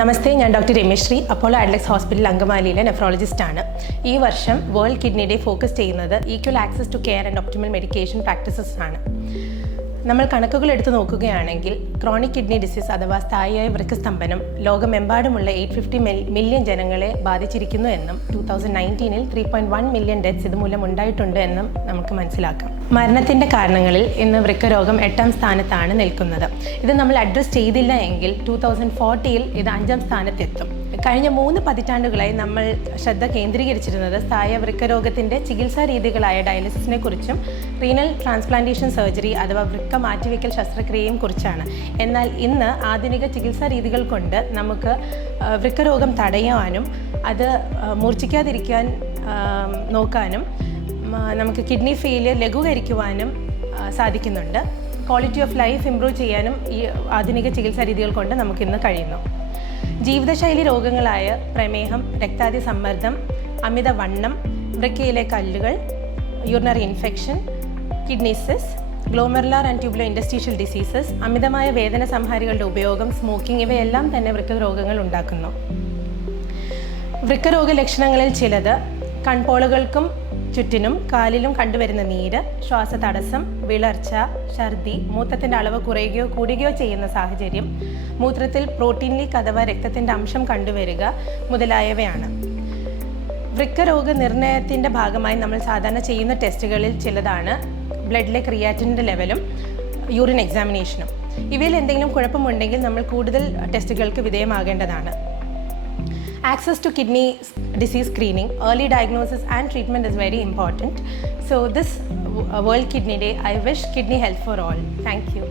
നമസ്തേ, ഞാൻ doctor Rameshri, Apollo Adlux hospital അങ്കമാലിയിലെ നെഫ്രോളജിസ്റ്റാണ്. ഈ വർഷം വേൾഡ് കിഡ്നി ഡേ ഫോക്കസ് ചെയ്യുന്നത് equal access to care and optimal medication practices ആണ്. നമ്മൾ കണക്കുകൾ എടുത്ത് നോക്കുകയാണെങ്കിൽ ക്രോണിക് കിഡ്നി ഡിസീസ് അഥവാ സ്ഥായിയായ വൃക്കസ്തംഭനം ലോകമെമ്പാടുമുള്ള 850 മില്യൺ ജനങ്ങളെ ബാധിച്ചിരിക്കുന്നു എന്നും 2019 3.1 മില്യൺ ഡെത്ത്സ് ഇതുമൂലം ഉണ്ടായിട്ടുണ്ട് എന്നും നമുക്ക് മനസ്സിലാക്കാം. മരണത്തിൻ്റെ കാരണങ്ങളിൽ ഇന്ന് വൃക്കരോഗം 8ാം സ്ഥാനത്താണ് നിൽക്കുന്നത്. ഇത് നമ്മൾ അഡ്രസ്സ് ചെയ്തില്ല എങ്കിൽ 2040 ഇത് 5ാം സ്ഥാനത്തെത്തും. കഴിഞ്ഞ 3 പതിറ്റാണ്ടുകളായി നമ്മൾ ശ്രദ്ധ കേന്ദ്രീകരിച്ചിരുന്നത് സ്ഥായ വൃക്കരോഗത്തിൻ്റെ ചികിത്സാ രീതികളായ ഡയാലിസിസിനെ കുറിച്ചും റീനൽ ട്രാൻസ്പ്ലാന്റേഷൻ സർജറി അഥവാ വൃക്ക മാറ്റിവെക്കൽ ശസ്ത്രക്രിയയും കുറിച്ചാണ്. എന്നാൽ ഇന്ന് ആധുനിക ചികിത്സാ രീതികൾ കൊണ്ട് നമുക്ക് വൃക്കരോഗം തടയാനും അത് മൂർച്ഛിക്കാതിരിക്കാൻ നോക്കാനും നമുക്ക് കിഡ്നി ഫെയിലിയർ ലഘൂകരിക്കുവാനും സാധിക്കുന്നുണ്ട്. ക്വാളിറ്റി ഓഫ് ലൈഫ് ഇംപ്രൂവ് ചെയ്യാനും ഈ ആധുനിക ചികിത്സാ രീതികൾ കൊണ്ട് നമുക്കിന്ന് കഴിയുന്നു. ജീവിതശൈലി രോഗങ്ങളായ പ്രമേഹം, രക്താതി സമ്മർദ്ദം, അമിതവണ്ണം, വൃക്കയിലെ കല്ലുകൾ, യൂറിനറി ഇൻഫെക്ഷൻ, കിഡ്നി സിസ്, glomerular and tubular interstitial diseases, അമിതമായ വേദന സംഹാരികളുടെ ഉപയോഗം, സ്മോക്കിംഗ് ഇവയെല്ലാം തന്നെ വൃക്കരോഗങ്ങൾ ഉണ്ടാക്കുന്നു. വൃക്കരോഗ ലക്ഷണങ്ങളിൽ ചിലത് കൺപോളകൾക്കും ചുറ്റിനും കാലിലും കണ്ടുവരുന്ന നീര്, ശ്വാസതടസ്സം, വിളർച്ച, ഛർദി, മൂത്രത്തിൻ്റെ അളവ് കുറയുകയോ കൂടുകയോ ചെയ്യുന്ന സാഹചര്യം, മൂത്രത്തിൽ പ്രോട്ടീൻ ലീക്ക് അഥവാ രക്തത്തിൻ്റെ അംശം കണ്ടുവരിക മുതലായവയാണ്. വൃക്കരോഗ നിർണയത്തിൻ്റെ ഭാഗമായി നമ്മൾ സാധാരണ ചെയ്യുന്ന ടെസ്റ്റുകളിൽ ചിലതാണ് ബ്ലഡിലെ ക്രിയാറ്റിൻ്റെ ലെവലും യൂറിൻ എക്സാമിനേഷനും. ഇവയിൽ എന്തെങ്കിലും കുഴപ്പമുണ്ടെങ്കിൽ നമ്മൾ കൂടുതൽ ടെസ്റ്റുകൾക്ക് വിധേയമാകേണ്ടതാണ്. Access to kidney disease screening, early diagnosis and treatment is very important. So this World Kidney Day, I wish kidney health for all. Thank you.